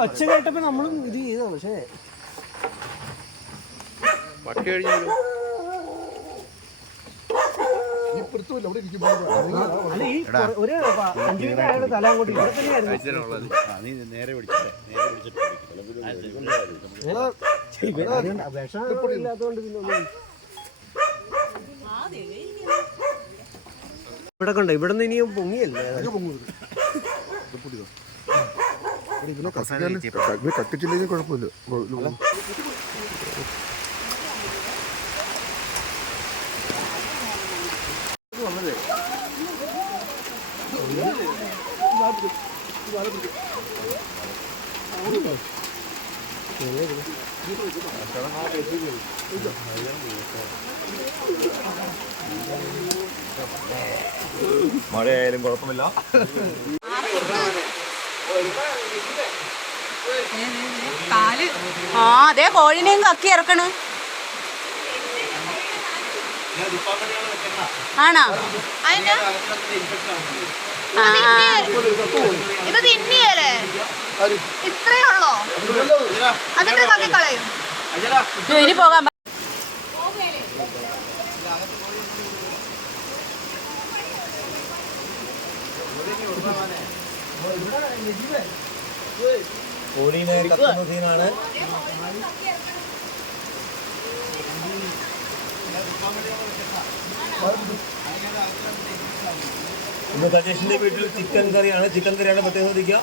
ഒച്ച കേട്ടപ്പോ നമ്മളും ഇത് ചെയ്തതാണ് പക്ഷേ. പട്ടി കഴിഞ്ഞാലും അല്ല ഈ കൊറ- ഒരു പ- അഞ്ച് മിനിറ്റ് അയാളുടെ തല അങ്ങോട്ട് ഇവിടെ തന്നെയായിരുന്നു നീ നേരെ പിടിച്ചിട്ട് നേരെ പിടിച്ചിട്ട് അതുകൊണ്ട് വിഷം ഇല്ലാത്തതുകൊണ്ട് പിന്നെ ഒന്നും ഇവിടെ കണ്ടോ ഇവിടെ നിന്ന് ഇനിയും പൊങ്ങിയല്ലേ? കട്ടിച്ചില്ലെങ്കിൽ കുഴപ്പമില്ല. മഴയായാലും കുഴപ്പമില്ല. ആ അതെ കോഴിനെയും കക്കി ഇറക്കണ്. ആണോ. ഇത് തിന്നിയല്ലേ ഇത്രേ ഉള്ളോ? അതിന്റെ കക്കി കളയും ഇനി പോകാൻ പ- കോഴീനെ കത്തുന്ന സീനാണ്. ഇന്ന് സജേഷിന്റെ വീട്ടിൽ ചിക്കൻ കറിയാണ്. ചിക്കൻ കറിയാണ് പ്രത്യേകം ശ്രദ്ധിക്കുക.